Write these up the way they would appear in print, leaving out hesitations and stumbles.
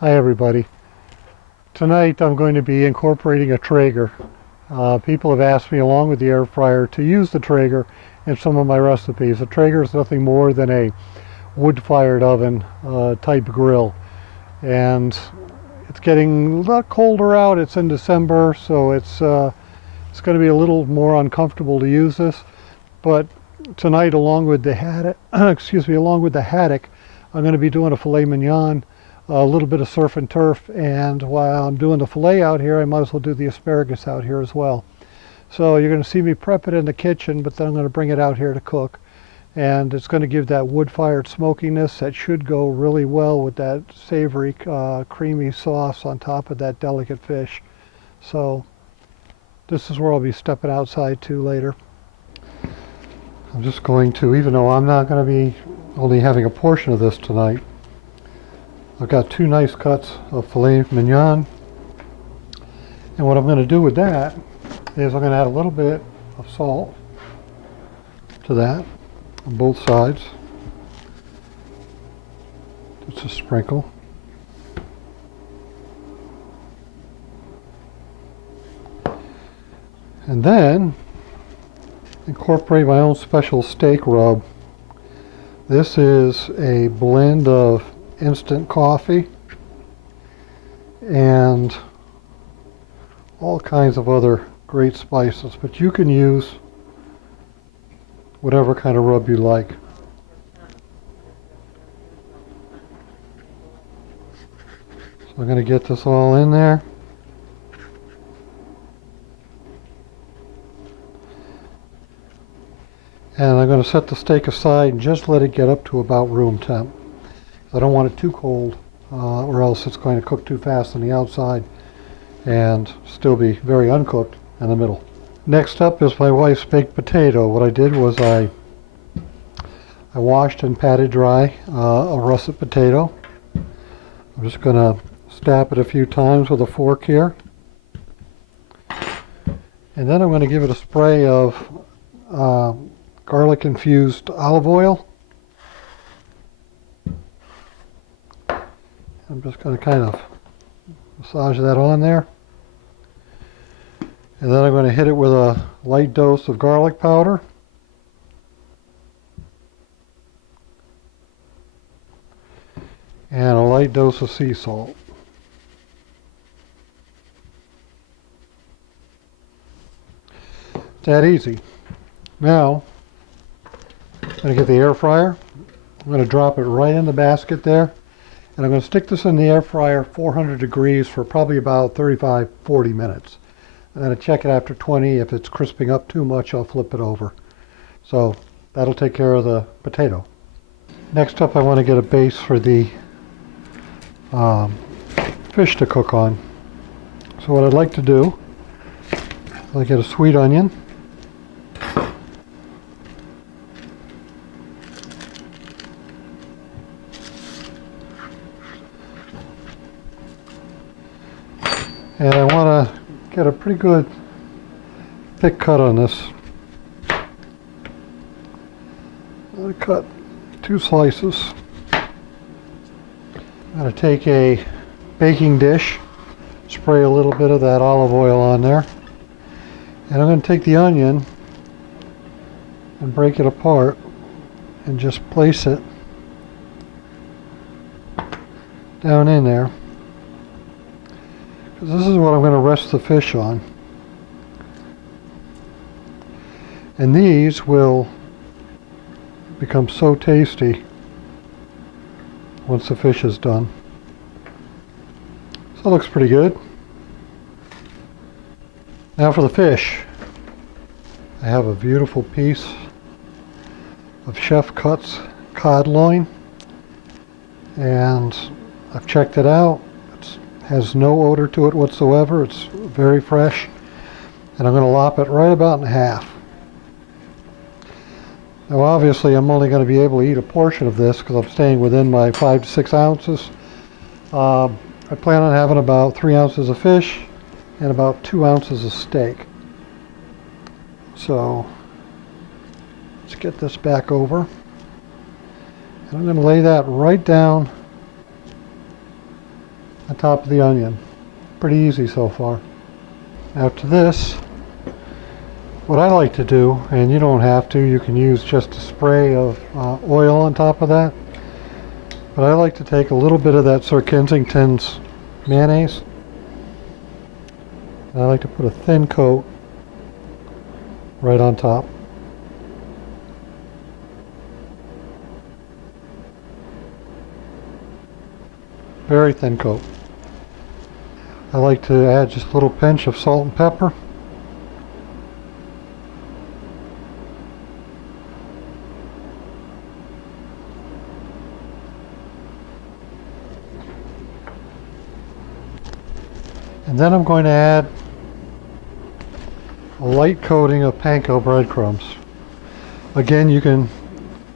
Hi everybody. Tonight I'm going to be incorporating a Traeger. People have asked me along with the air fryer to use the Traeger in some of my recipes. The Traeger is nothing more than a wood-fired oven type grill, and it's getting a lot colder out. It's in December, so it's going to be a little more uncomfortable to use this. But tonight, along with the haddock, along with the haddock, I'm going to be doing a filet mignon, a little bit of surf and turf, and while I'm doing the filet out here, I might as well do the asparagus out here as well. So you're going to see me prep it in the kitchen, but then I'm going to bring it out here to cook. And it's going to give that wood-fired smokiness that should go really well with that savory, creamy sauce on top of that delicate fish. So this is where I'll be stepping outside to later. I'm just going to, even though I'm not going to be only having a portion of this tonight, I've got two nice cuts of filet mignon. And what I'm going to do with that is I'm going to add a little bit of salt to that on both sides. Just a sprinkle. And then incorporate my own special steak rub. This is a blend of instant coffee and all kinds of other great spices, but you can use whatever kind of rub you like. So I'm going to get this all in there. And I'm going to set the steak aside and just let it get up to about room temp. I don't want it too cold, or else it's going to cook too fast on the outside and still be very uncooked in the middle. Next up is my wife's baked potato. What I did was I washed and patted dry a russet potato. I'm just going to stab it a few times with a fork here. And then I'm going to give it a spray of garlic infused olive oil. I'm just going to kind of massage that on there. And then I'm going to hit it with a light dose of garlic powder. And a light dose of sea salt. It's that easy. Now, I'm going to get the air fryer. I'm going to drop it right in the basket there. And I'm going to stick this in the air fryer 400 degrees for probably about 35-40 minutes. I'm going to check it after 20. If it's crisping up too much, I'll flip it over. So that'll take care of the potato. Next up, I want to get a base for the fish to cook on. So what I'd like to do is I get a sweet onion. And I want to get a pretty good thick cut on this. I'm going to cut 2 slices. I'm going to take a baking dish, spray a little bit of that olive oil on there, and I'm going to take the onion and break it apart and just place it down in there. This is what I'm going to rest the fish on. And these will become so tasty once the fish is done. So it looks pretty good. Now for the fish. I have a beautiful piece of Chef Cuts cod loin. And I've checked it out. Has no odor to it whatsoever. It's very fresh. And I'm going to lop it right about in half. Now obviously I'm only going to be able to eat a portion of this because I'm staying within my 5 to 6 ounces. I plan on having about 3 ounces of fish and about 2 ounces of steak. So let's get this back over. And I'm going to lay that right down on top of the onion. Pretty easy so far. Now to this, what I like to do, and you don't have to, you can use just a spray of oil on top of that, but I like to take a little bit of that Sir Kensington's mayonnaise, and I like to put a thin coat right on top. Very thin coat. I like to add just a little pinch of salt and pepper. And then I'm going to add a light coating of panko breadcrumbs. Again, you can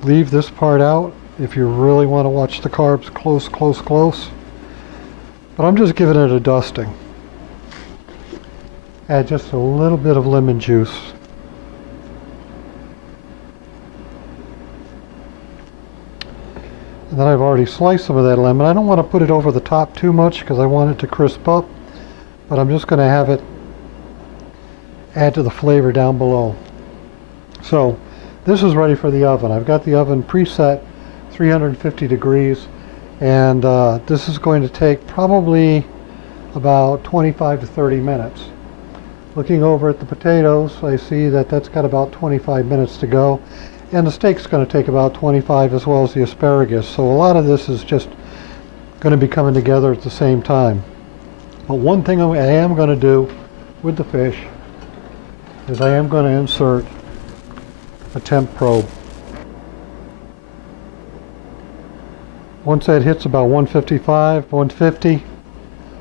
leave this part out if you really want to watch the carbs close. But I'm just giving it a dusting. Add just a little bit of lemon juice. And then I've already sliced some of that lemon. I don't want to put it over the top too much because I want it to crisp up, but I'm just going to have it add to the flavor down below. So this is ready for the oven. I've got the oven preset 350 degrees, and this is going to take probably about 25 to 30 minutes. Looking over at the potatoes, I see that that's got about 25 minutes to go, and the steak's going to take about 25, as well as the asparagus. So a lot of this is just going to be coming together at the same time. But one thing I am going to do with the fish is I am going to insert a temp probe. Once that hits about 155, 150,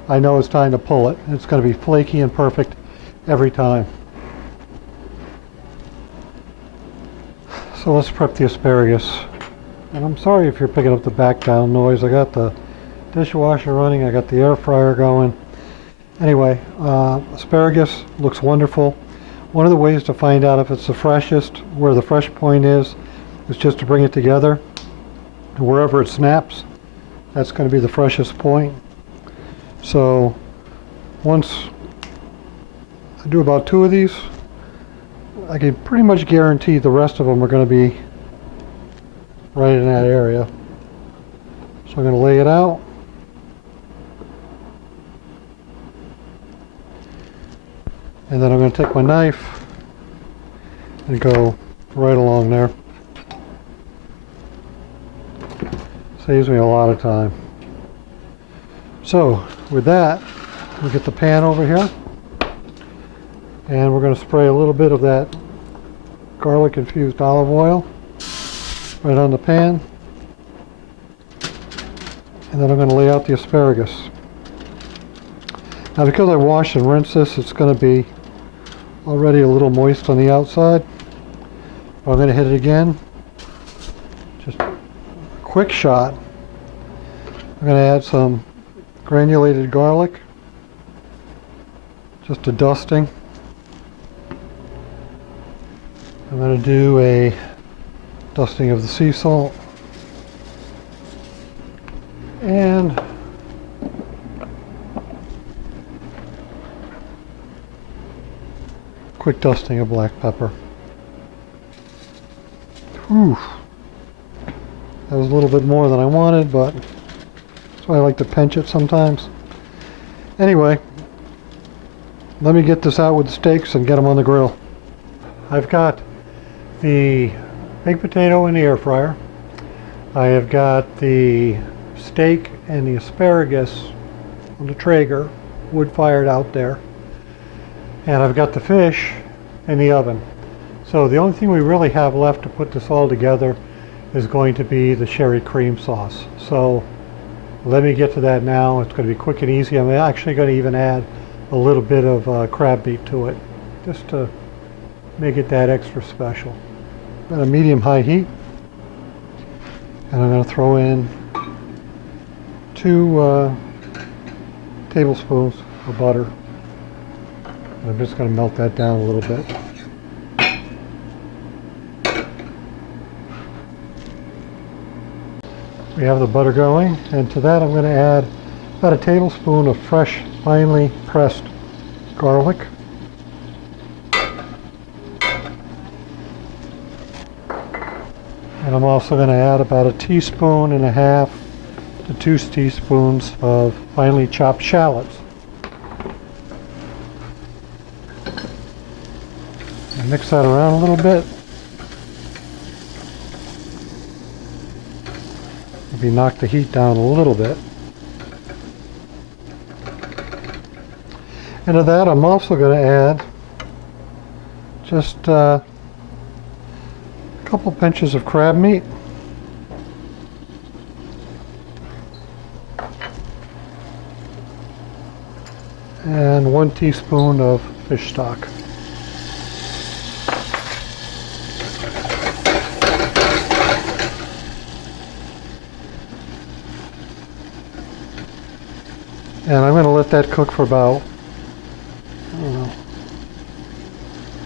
I know it's time to pull it. It's going to be flaky and perfect every time. So let's prep the asparagus. And I'm sorry if you're picking up the background noise. I got the dishwasher running, I got the air fryer going. Anyway, asparagus looks wonderful. One of the ways to find out if it's the freshest, where the fresh point is just to bring it together. And wherever it snaps, that's going to be the freshest point. So once I do about 2 of these, I can pretty much guarantee the rest of them are going to be right in that area. So I'm going to lay it out. And then I'm going to take my knife and go right along there. Saves me a lot of time. So with that, we get the pan over here, and we're going to spray a little bit of that garlic infused olive oil right on the pan, and then I'm going to lay out the asparagus. Now because I washed and rinsed this, it's going to be already a little moist on the outside. But I'm going to hit it again. Just a quick shot. I'm going to add some granulated garlic. Just a dusting. I'm going to do a dusting of the sea salt. And quick dusting of black pepper. Whew. That was a little bit more than I wanted, but that's why I like to pinch it sometimes. Anyway, let me get this out with the steaks and get them on the grill. I've got the baked potato in the air fryer. I have got the steak and the asparagus on the Traeger, wood fired out there. And I've got the fish in the oven. So the only thing we really have left to put this all together is going to be the sherry cream sauce. So let me get to that now. It's going to be quick and easy. I'm actually going to even add a little bit of crab meat to it, just to make it that extra special. At a medium-high heat, and I'm going to throw in 2 tablespoons of butter. I'm just going to melt that down a little bit. We have the butter going, and to that I'm going to add About a tablespoon of fresh, finely pressed garlic. And I'm also going to add about 1.5 teaspoons to 2 teaspoons of finely chopped shallots. And mix that around a little bit. Maybe knock the heat down a little bit. And to that I'm also going to add just a couple pinches of crab meat. And 1 teaspoon of fish stock. And I'm going to let that cook for about, I don't know,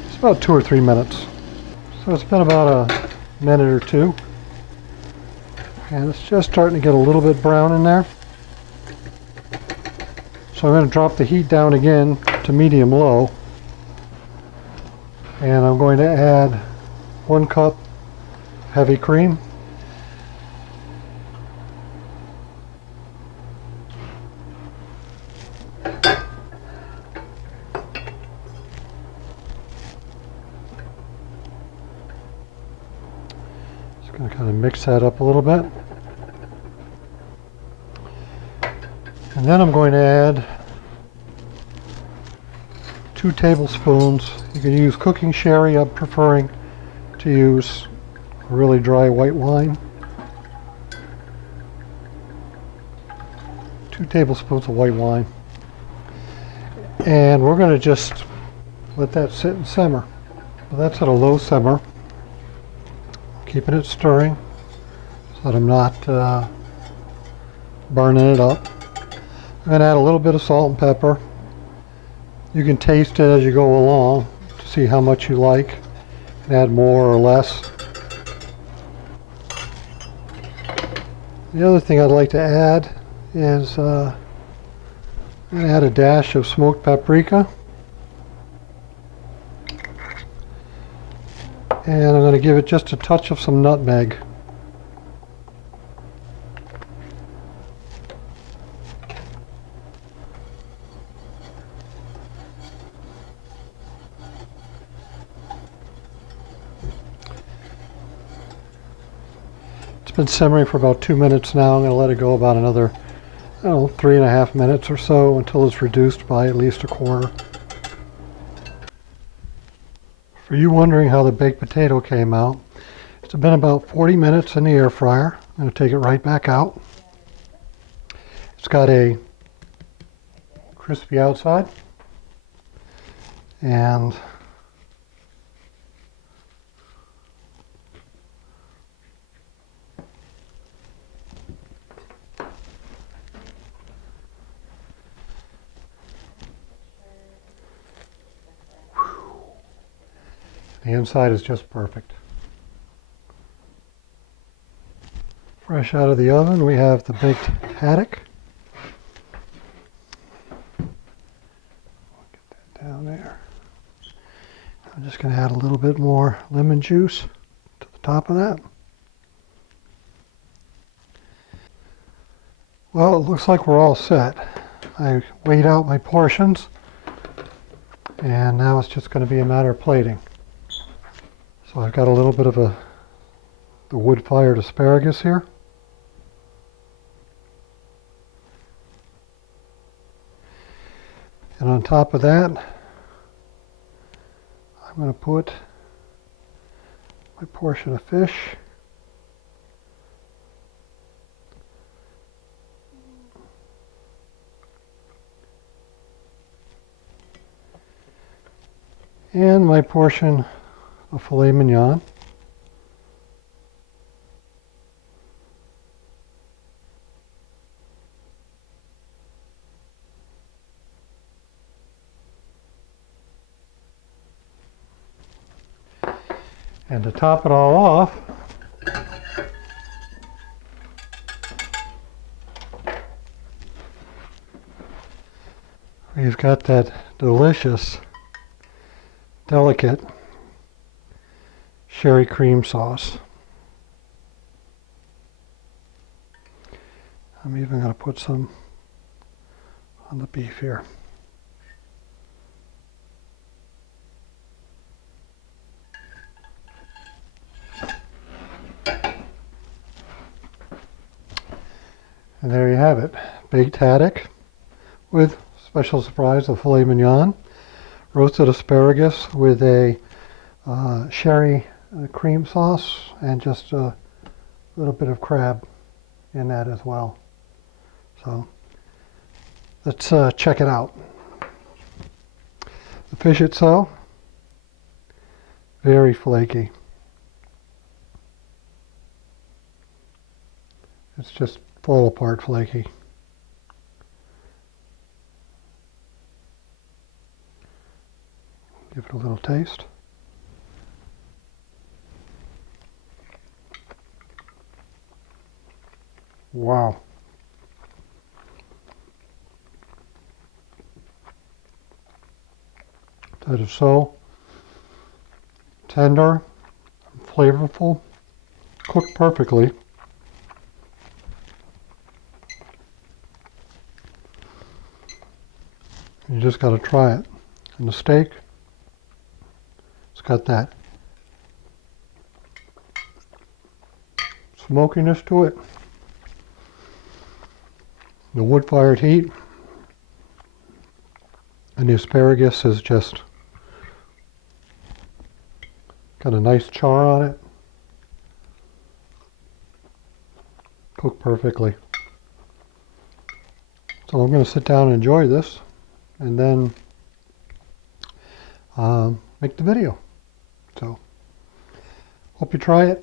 it's about 2 or 3 minutes. So it's been about a minute or two. And it's just starting to get a little bit brown in there. So I'm going to drop the heat down again to medium-low. And I'm going to add 1 cup heavy cream. Just going to kind of mix that up a little bit. And then I'm going to add 2 tablespoons. You can use cooking sherry. I'm preferring to use really dry white wine. 2 tablespoons of white wine. And we're going to just let that sit and simmer. So that's at a low simmer. Keeping it stirring so that I'm not burning it up. I'm going to add a little bit of salt and pepper. You can taste it as you go along to see how much you like and add more or less. The other thing I'd like to add is I'm going to add a dash of smoked paprika. And I'm going to give it just a touch of some nutmeg. It's been simmering for about 2 minutes now. I'm going to let it go about another, 3.5 minutes or so until it's reduced by at least 1/4. For you wondering how the baked potato came out, it's been about 40 minutes in the air fryer. I'm going to take it right back out. It's got a crispy outside and the inside is just perfect. Fresh out of the oven, we have the baked haddock. Get that down there. I'm just going to add a little bit more lemon juice to the top of that. Well, it looks like we're all set. I weighed out my portions, and now it's just going to be a matter of plating. So I've got a little bit of the wood-fired asparagus here. And on top of that, I'm going to put my portion of fish. And my portion of filet mignon. And to top it all off, we've got that delicious, delicate sherry cream sauce. I'm even going to put some on the beef here. And there you have it, baked haddock with special surprise of filet mignon, roasted asparagus with a sherry cream sauce, and just a little bit of crab in that as well. So let's check it out. The fish itself, very flaky. It's just fall apart flaky. Give it a little taste. Wow. That is so tender, flavorful, cooked perfectly. You just got to try it. And the steak, it's got that smokiness to it. The wood-fired heat. And the asparagus is just got a nice char on it. Cooked perfectly. So I'm going to sit down and enjoy this, and then make the video. So hope you try it.